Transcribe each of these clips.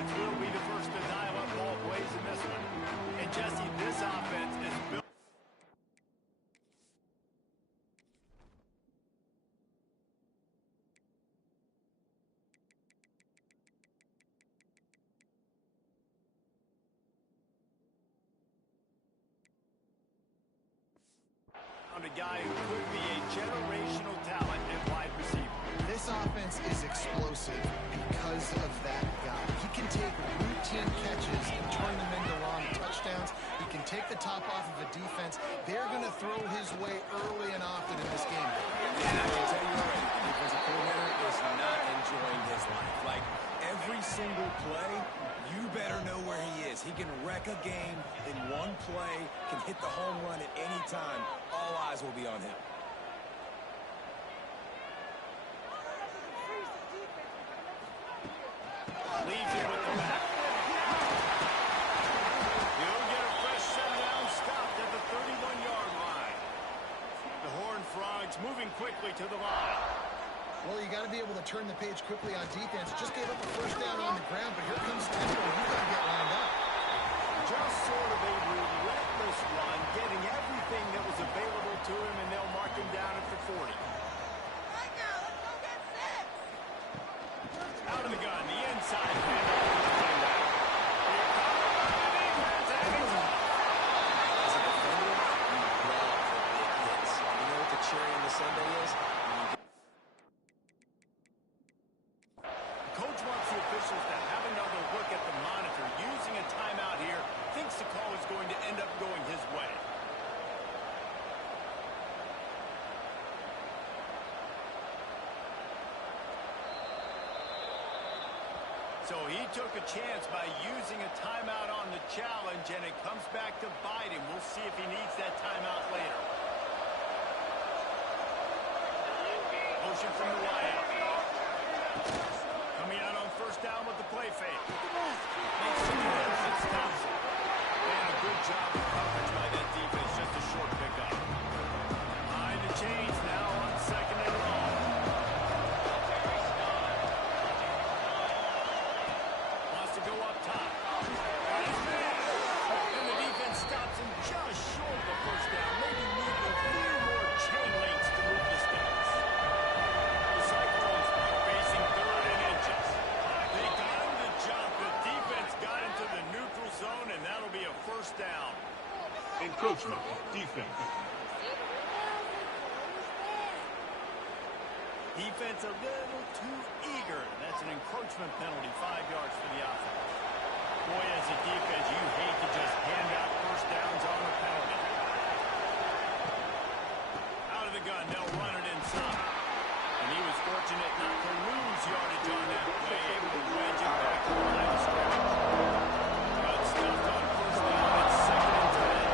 defense will be the first to dial up ball plays in this one. And Jesse, this offense is built. A guy who could be a generational talent at wide receiver. This offense is explosive because of that guy. He can take routine catches and turn them into long touchdowns. He can take the top off of a defense. They're going to throw his way early and often in this game. And I can tell you already, the defensive coordinator is not enjoying his life. Like, every single play, you better know where he is. He can wreck a game in one play, can hit the home run at any time. All eyes will be on him. Leaves it with the back. He'll get a fresh set down, stopped at the 31-yard line. The Horned Frogs moving quickly to the line. Well, you got to be able to turn the page quickly on defense. Just gave up a first down on the ground, but here comes tempo. He's got to get lined up. Just sort of a relentless run, getting everything that was available to him, and they'll mark him down at the 40. Right now, let's go get 6. Out of the gun, the inside. As a defender, you love the big hits. You know what the cherry on the sundae is? Coach wants the officials to have another look at the monitor. Using a timeout here, thinks the call is going to end up going his way. So he took a chance by using a timeout on the challenge, and it comes back to bite him. We'll see if he needs that timeout later. Motion from the wideout. Coming out on first down with the play fake. Makes some moves and stops it. And a good job of coverage by that defense. Just a short pickup. Behind the chains now on second and long. Wants to go up top. And the defense stops him just short of the first down. Maybe need a few more chain links to move the sticks. The Cyclones facing third and inches. They got him to jump. The defense got into the neutral zone, and that'll be a first down. Encroachment, defense. Defense a little too eager. That's an encroachment penalty, 5 yards for the offense. Boy, as a defense, you hate to just hand out first downs on a penalty. Out of the gun, they'll run it inside. And he was fortunate not to lose yardage on that play, able to wedge it back to the line of scrimmage. Got stuffed on first down. It's second and 10.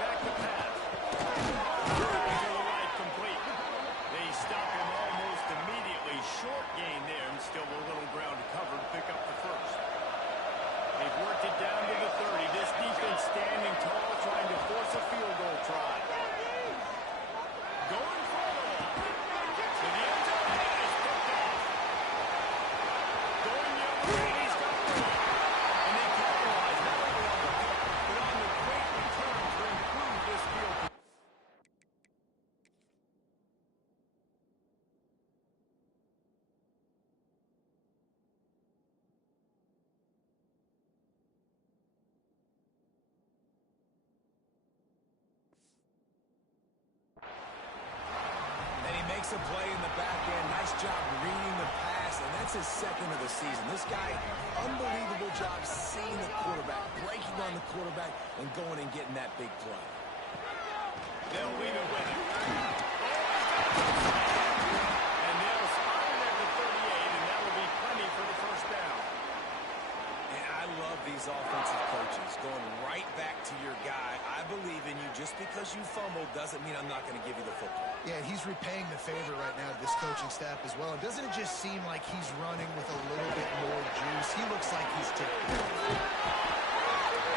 Back to pass. To the right, complete. They stop him almost immediately. Short gain there, and still a little ground to cover to pick up the first. They've worked it down to the 30. This defense standing tall, trying to force a field goal try. Going for the ball. To the end zone, and it's picked off. Going the other way, he's got the ball. And they capitalize not only on the pick, but on the great return to improve this field goal. And he makes a play in the back end. Nice job reading the pass, and that's his second of the season. This guy, unbelievable job seeing the quarterback, breaking on the quarterback, and going and getting that big play. They'll leave it with him. And they'll spot it at the 38, and that will be plenty for the first down. And I love these offensive coaches going right back to your guy. I believe in you. Just because you fumbled doesn't mean I'm not going to give you the football. Yeah, he's repaying the favor right now to this coaching staff as well. Doesn't it just seem like he's running with a little bit more juice? He looks like he's ticked.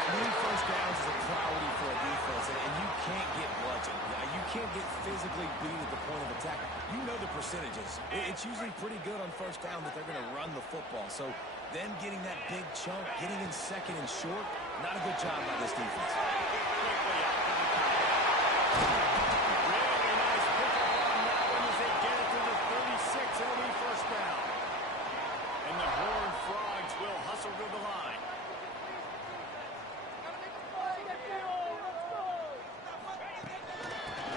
Winning first downs is a priority for a defense, and you can't get bludgeoned. You can't get physically beat at the point of attack. You know the percentages. It's usually pretty good on first down that they're going to run the football. So then getting that big chunk, getting in second and short, not a good job by this defense. Really nice pickup on that one as they get it to the 36. It'll be first down. And the Horned Frogs will hustle to the line.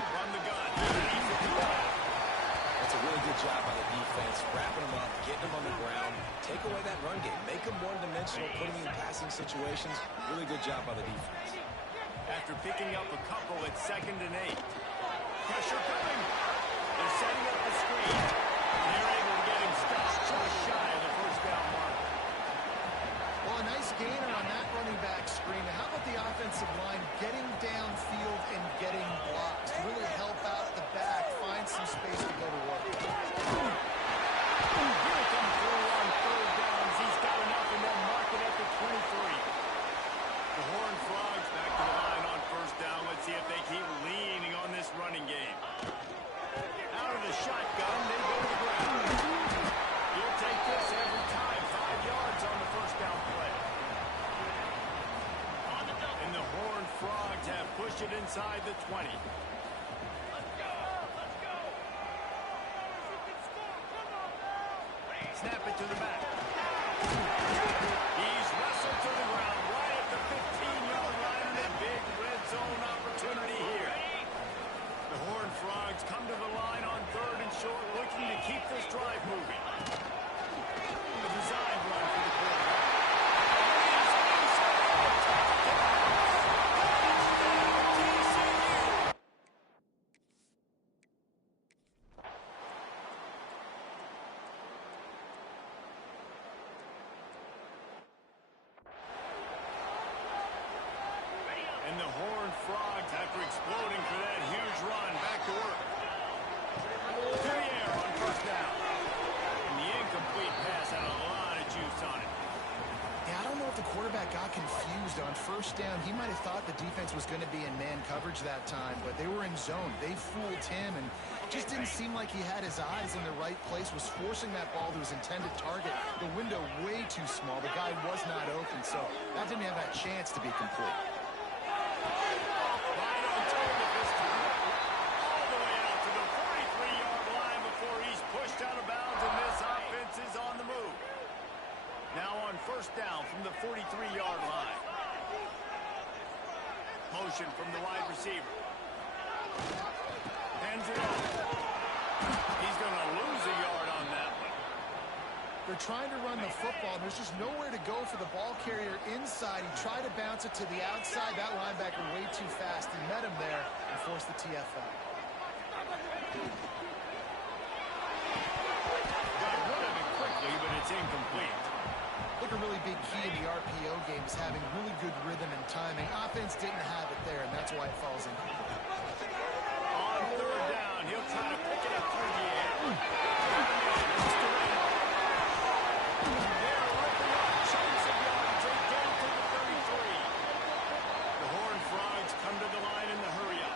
Run the gun. That's a really good job by the defense, wrapping them up, getting them on the ground, take away that run game, make them one-dimensional, putting them in passing situations. Really good job by the defense. After picking up a couple at 2nd and 8. Pressure coming. They're setting up the screen. They're able to get him stopped just shy of the first down mark. Well, a nice gainer on that running back screen. How about the offensive line getting downfield and getting blocks to really help out the back, find some space to go to work? He'll come through on 3rd downs. He's got enough and then mark it at the 23. The Horned Frogs back to the line on first down. Let's see if they keep leaning on this running game. Out of the shotgun, they go to the ground. You'll take this every time. 5 yards on the first down play. And the Horned Frogs have pushed it inside the 20. Snap it to the back. He's wrestled to the ground right at the 15-yard line, and a big red zone opportunity here. The Horned Frogs come to the line on 3rd and short, looking to keep this drive moving. The design run for the quarterback. And the Horned Frogs, after exploding for that huge run, back to work. To the air on first down. And the incomplete pass had a lot of juice on it. Yeah, I don't know if the quarterback got confused on first down. He might have thought the defense was going to be in man coverage that time, but they were in zone. They fooled him, and just didn't seem like he had his eyes in the right place, was forcing that ball to his intended target. The window way too small. The guy was not open, so that didn't have that chance to be complete. Right on target this time. All the way out to the 43-yard line before he's pushed out of bounds, and this offense is on the move. Now on first down from the 43-yard line. Motion from the wide receiver. Hands it off. He's going to lose a yard on that one. They're trying to run the football. There's just nowhere to go for the ball carrier inside. He tried to bounce it to the outside. That linebacker way too fast. He met him there and forced the TFL. Got rid of it quickly, but it's incomplete. I think a really big key in the RPO game is having really good rhythm and timing. Offense didn't have it there, and that's why it falls in. On 3rd down, he'll try to pick it up through the air. They're ripping up chunks of yards. They get it to the 33. The Horned Frogs come to the line in the hurry-up.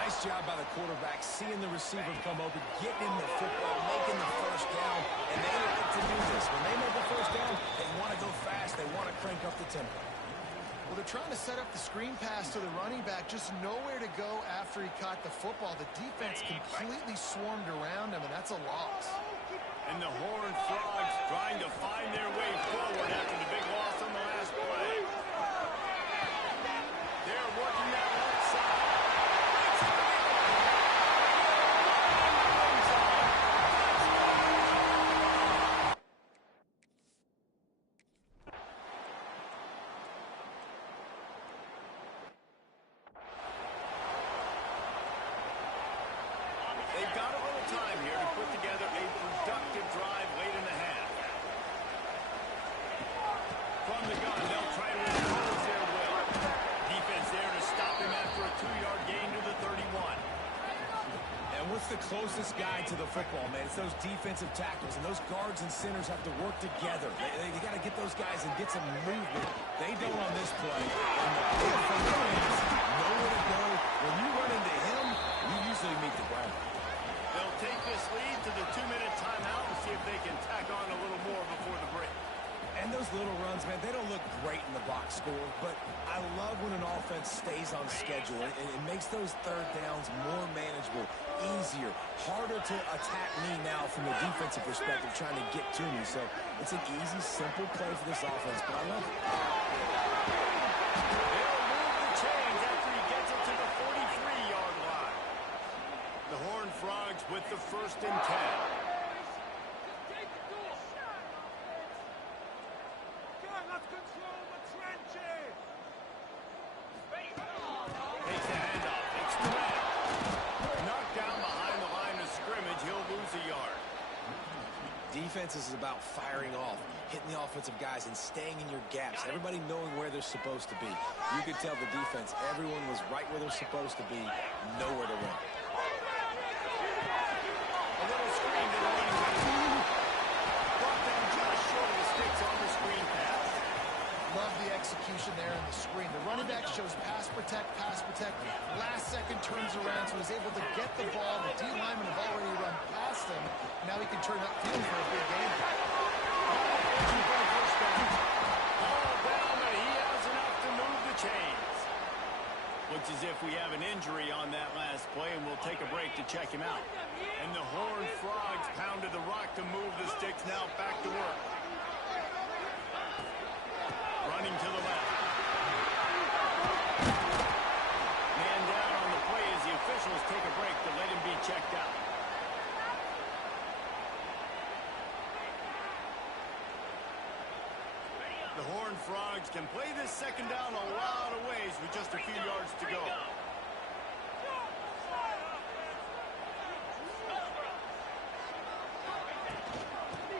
Nice job by the quarterback, seeing the receiver come open, getting him the football, making the first down, and they like to do this. When they make the first down, they want to go fast. They want to crank up the tempo. Well, they're trying to set up the screen pass to the running back, just nowhere to go after he caught the football. The defense completely swarmed around him, and that's a loss. And the Horned Frogs trying to find their way forward after the big loss on the last play. They're working that left side. They've got a little time here to put together a productive drive late in the half. closest guy to the football, man. It's those defensive tackles, and those guards and centers have to work together. They got to get those guys and get some movement. They don't on this play. And the big defender is nowhere to go. When you run into him, you usually meet the ground. They'll take this lead to the 2-minute timeout and see if they can tack on a little more before the break. And those little runs, man, they don't look great in the box score, but I love when an offense stays on schedule, and it makes those third downs more manageable, easier, harder to attack me now from the defensive perspective trying to get to me. So it's an easy, simple play for this offense, but I love it. They'll move the chains after he gets it to the 43-yard line. The Horned Frogs with the 1st and 10. Takes the handoff. It's Durant. Knocked down behind the line of scrimmage. He'll lose a yard. Defense is about firing off, hitting the offensive guys, and staying in your gaps. Everybody knowing where they're supposed to be. You could tell the defense, everyone was right where they're supposed to be, nowhere to run. A little screen to the running back. Brought down just short of the sticks on the screen pass. Love the execution there in the screen. The running back shows pass protect, pass protect. Last second turns around, so he's able to get the ball. The D linemen have already run past him. Now he can turn upfield for a big gain. All down, but he has enough to move the chains. Looks as if we have an injury on that last play, and we'll take a break to check him out. And the Horned Frogs pounded the rock to move the sticks. Now back to work. Running to the left. Man down on the play as the officials take a break to let him be checked out. The Horned Frogs can play this second down a lot of ways with just a few yards to go.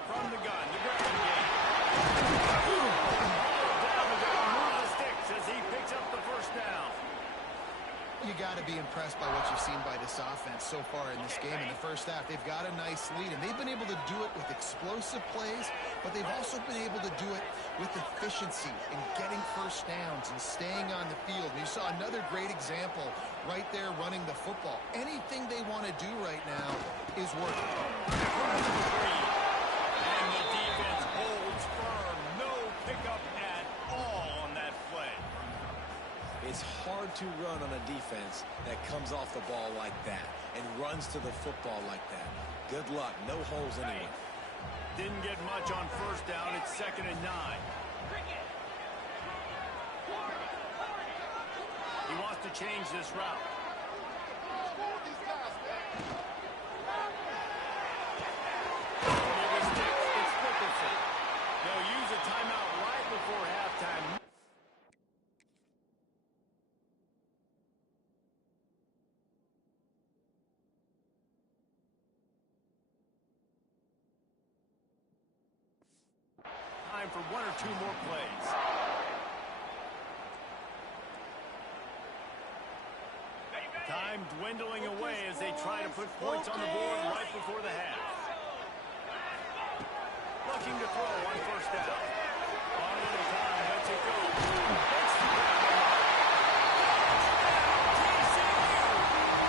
From the gun, the ground game. As he picks up the 1st down. You got to be impressed by what you've seen by this offense so far in this game. In the first half, they've got a nice lead, and they've been able to do it with explosive plays, but they've also been able to do it with efficiency and getting 1st downs and staying on the field. And you saw another great example right there running the football. Anything they want to do right now is working. And the defense holds firm. No pickup at all on that play. It's hard to run on a defense that comes off the ball like that and runs to the football like that. Good luck. No holes anyway. Didn't get much on 1st down. It's 2nd and 9. He wants to change this route. It's Nicholson. They'll use a timeout right before halftime. Time for 1 or 2 more plays. Time dwindling away as they try to put points on the board right before the half. Looking to throw on 1st down. On the time, lets it go. Hits the ground. TCU.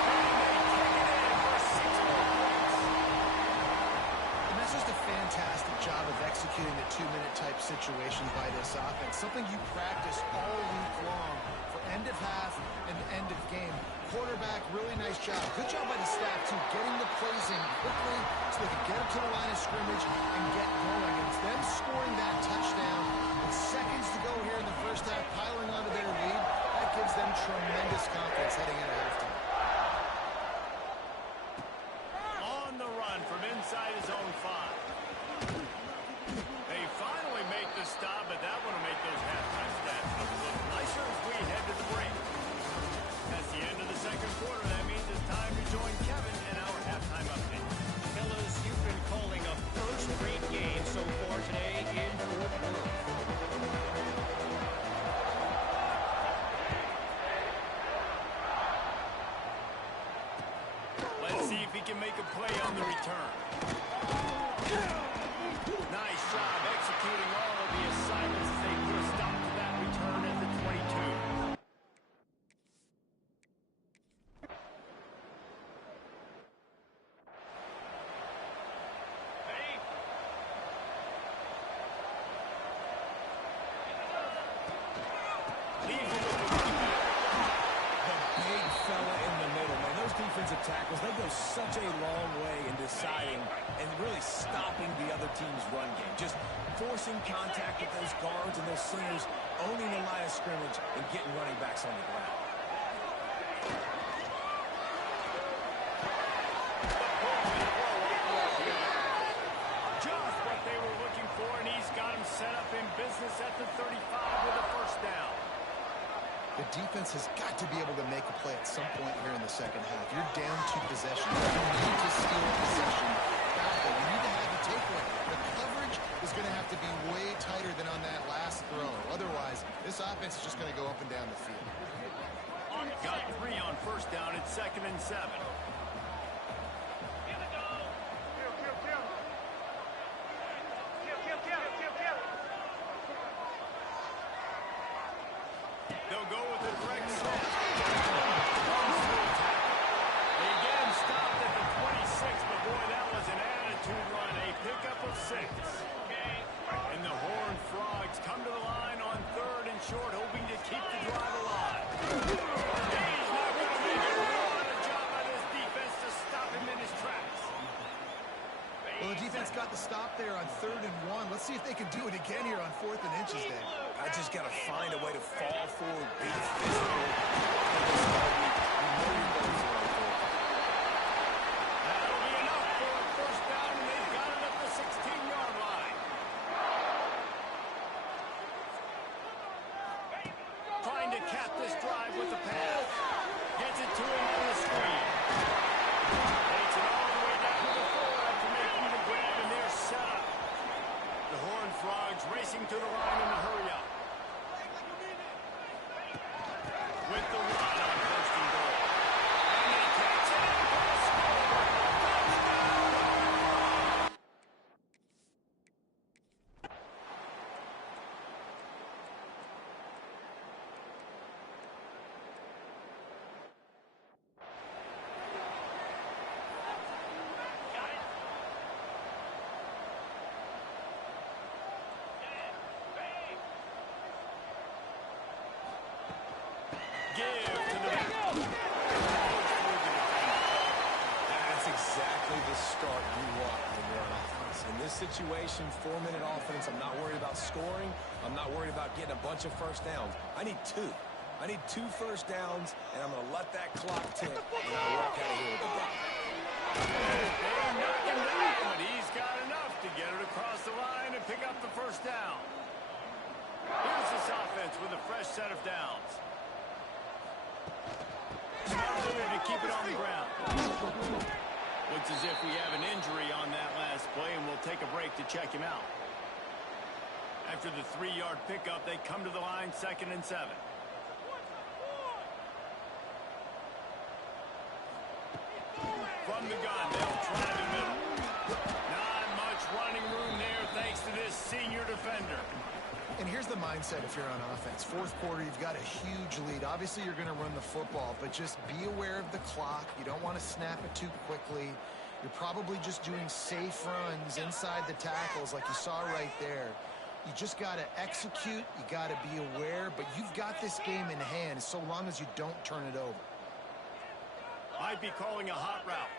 And they kick it in for 6 more points. And that's just a fantastic job of executing the 2-minute type situation by this offense. Something you practice all week long for end of half and end of game. Quarterback, really nice job. Good job by the staff, too, getting the plays in quickly so they can get up to the line of scrimmage and get going. And it's them scoring that touchdown with seconds to go here in the 1st half, piling onto their lead. That gives them tremendous confidence heading into halftime. On the run from inside his own 5. They finally make the stop, but that one will make those halftime stats look a little nicer as we head to the break. That's the end of the 2nd quarter. That means it's time to join Kevin and our halftime update. Fellas, you've been calling a first-rate game so far today in Fort Worth. tackles, they go such a long way in deciding and really stopping the other team's run game. Just forcing contact with those guards and those centers, owning the line of scrimmage, and getting running backs on the ground. Just what they were looking for, and he's got him set up in business at the 35 with a first down. The defense has got to be able to make a play at some point here in the second half. You're down 2 possessions. You need to steal a possession back. You need to have a takeaway. The coverage is going to have to be way tighter than on that last throw. Otherwise, this offense is just going to go up and down the field. Got 3 on first down at 2nd and 7. They'll go with the direct set. They get him stopped at the 26, but boy, that was an attitude run. A pickup of 6. And the Horned Frogs come to the line on 3rd and short, hoping to keep the drive alive. He's not going to make a lot of job by this defense to stop him in his tracks. Well, the defense got the stop there on 3rd and 1. Let's see if they can do it again here on 4th and inches, Dave. I just got to find a way to fall forward, be physical. That'll be enough for a first down, and they've got it at the 16-yard line. Trying to cap this drive with the pass. Gets it to him on the screen. Takes it all the way down to the 4 after making the grab, and they're set up. The Horned Frogs racing to the line in the hurry up. With the run on 1st and goal. And they catch it for a score. That's exactly the start you want when you're on offense. In this situation, 4-minute offense, I'm not worried about scoring. I'm not worried about getting a bunch of first downs. I need 2. I need 2 first downs, and I'm going to let that clock tick when I walk out of here with the ball. They're knocking down, but he's got enough to get it across the line and pick up the first down. Here's this offense with a fresh set of downs. To keep it on the ground. Looks as if we have an injury on that last play, and we'll take a break to check him out. After the 3-yard pickup, they come to the line 2nd and 7. From the gun, they'll try the middle. Not much running room there thanks to this senior defender. And here's the mindset if you're on offense. 4th quarter, you've got a huge lead. Obviously, you're going to run the football, but just be aware of the clock. You don't want to snap it too quickly. You're probably just doing safe runs inside the tackles like you saw right there. You just got to execute. You got to be aware, but you've got this game in hand so long as you don't turn it over. Might be calling a hot route.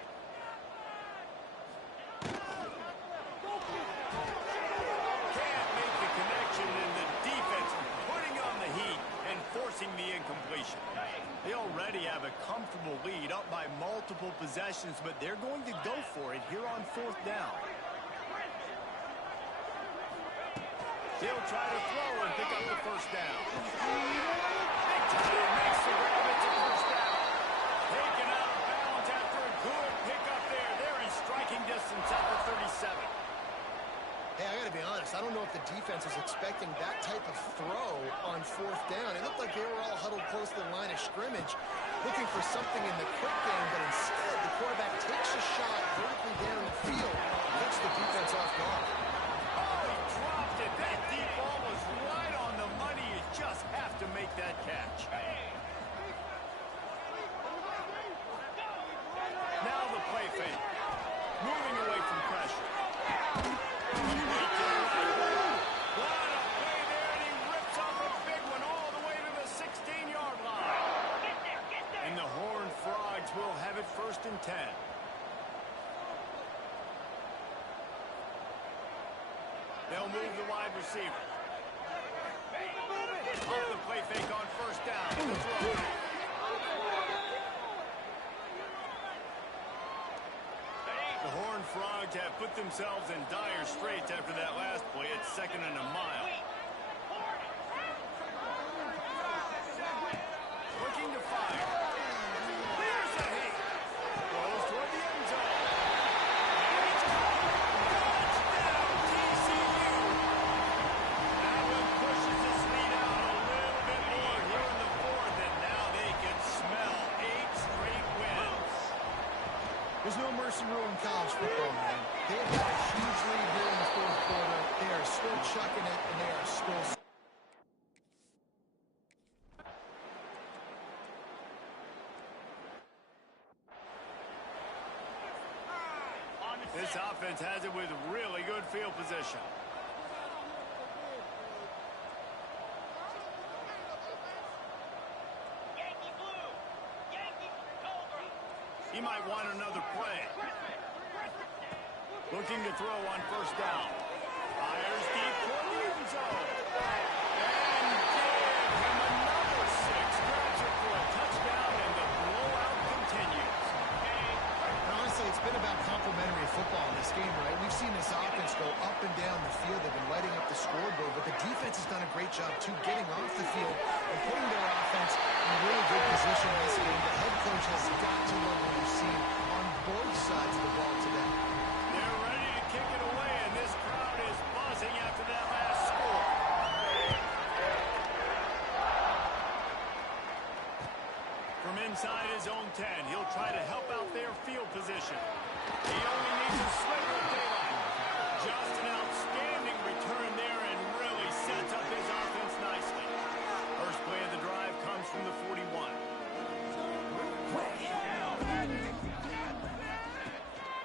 The incompletion. They already have a comfortable lead up by multiple possessions, but they're going to go for it here on 4th down. They'll try to throw and pick up the first down. Victor makes the grab. It's a first down. Taken out of bounds after a good pickup there. They're in striking distance at the 37. Hey, I got to be honest. I don't know if the defense was expecting that type of throw on 4th down. It looked like they were all huddled close to the line of scrimmage, looking for something in the quick game, but instead the quarterback takes a shot vertically down the field, cuts the defense off guard. Oh, he dropped it. That deep ball was right on the money. You just have to make that catch. Now the play fake. Moving away from pressure. will have it 1st and They'll move the wide receiver. Off the play fake on first down. The throw. The Horned Frogs have put themselves in dire straits after that last play. It's 2nd and a mile. Looking to fire. There's a hit. Goes toward the end zone. And it's caught. Touchdown, TCU. That one pushes this lead out a little bit more here in the 4th, and now they can smell 8 straight wins. There's no mercy rule in college football, man. They've got a huge lead here in the 4th quarter. They are still chucking it, and they are still... This offense has it with really good field position. Yankee blue. Yankee Cobra. He might want another play. Looking to throw on first down. Fires deep toward the end zone. And give him another 6. Grabs it for a touchdown, and the blowout continues. And honestly, it's been about complementary football in this game, right? We've seen this offense go up and down the field. They've been lighting up the scoreboard, but the defense has done a great job, too, getting off the field and putting their offense in a really good position in this game. The head coach has got to love what we've seen on both sides of the ball today. They're ready to kick it away, and this crowd is buzzing after that last score. From inside his own 10, he'll try to help out their field position. He only needs a sliver of daylight. Just an outstanding return there and really sets up his offense nicely. First play of the drive comes from the 41.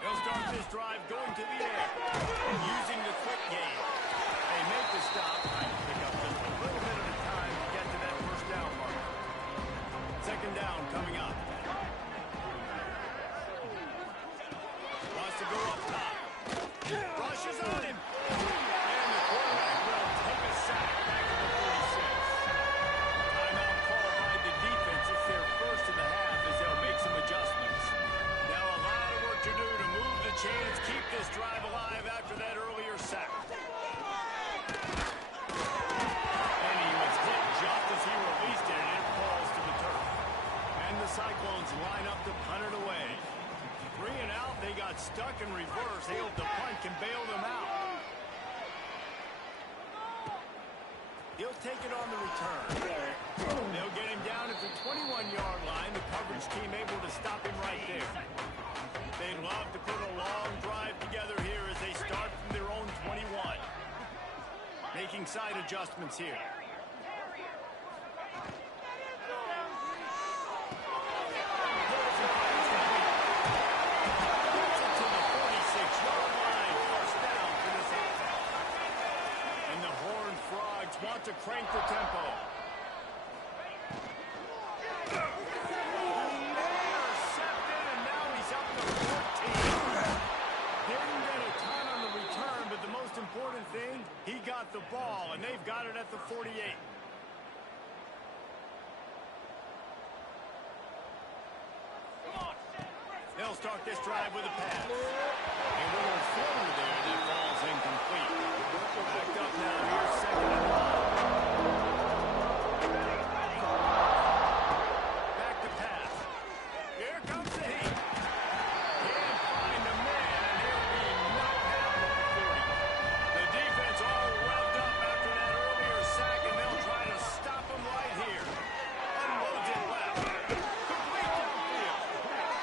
They'll start this drive going to the air and using the quick game. They make the stop, trying to pick up just a little bit at a time to get to that first down mark. 2nd down coming up. Wants to go up top. Rushes on him. And the quarterback will take a sack back to the 46. Timeout called by the defense. It's their first of the half as they'll make some adjustments. Now a lot of work to do to move the chains, keep this drive alive after that earlier sack. And he was hit just as he released it, and it falls to the turf. And the Cyclones line up to punt it away. 3 and out, they got stuck in reverse. They hope the punt can bail them out. He'll take it on the return. They'll get him down at the 21-yard line. The coverage team able to stop him right there. They'd love to put a long drive together here as they start from their own 21. Making side adjustments here. Want to crank the tempo. Intercepted, and now he's up to 14. Didn't get a ton on the return, but the most important thing, he got the ball, and they've got it at the 48. They'll start this drive with a pass. A little floater there that falls incomplete. Backed up now, here's 2nd and 5. Back to pass. Here comes the heat. Can't find the man, and he'll be knocked down at the 40. The defense all revved up after that earlier sack, and they'll try to stop him right here. Unloads it left. Complete downfield.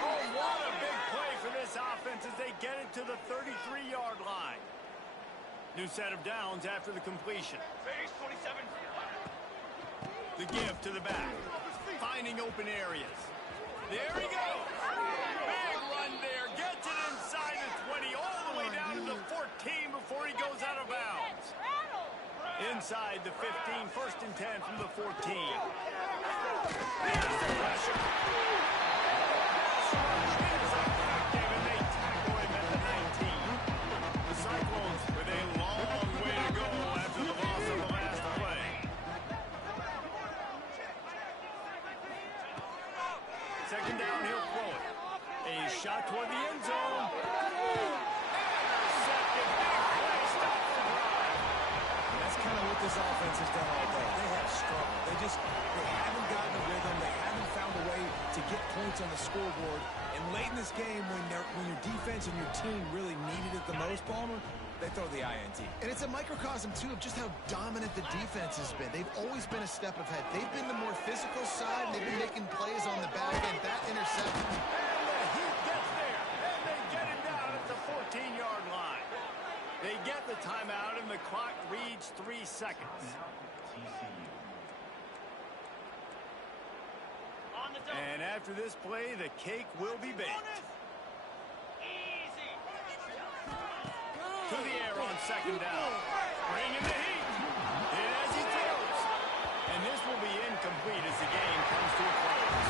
Oh, what a big play for this offense as they get it to the 33-yard line. New set of downs after the completion. Base 27. The give to the back. Finding open areas. There he goes. Big run there. Gets it inside the 20, all the way down to the 14 before he goes out of bounds. Inside the 15, 1st and 10 from the 14. There's the pressure. And they tackle him at the 19. The Cyclones with a long way defense has done all day. They have struggled. They haven't gotten a rhythm. They haven't found a way to get points on the scoreboard. And late in this game, when your defense and your team really needed it the most, Palmer, they throw the INT. And it's a microcosm, too, of just how dominant the defense has been. They've always been a step ahead. They've been the more physical side. They've been making plays on the back end. That interception. And the Heat gets there, and they get him down at the 14-yard line. They get the timeout, and the clock reads 3 seconds. And after this play, the cake will be baked. To the air on second down. Bringing the heat. And as he throws. And this will be incomplete as the game comes to a close.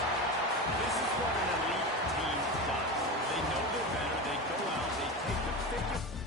This is what an elite team does. They know they're better. They go out. They take the thickest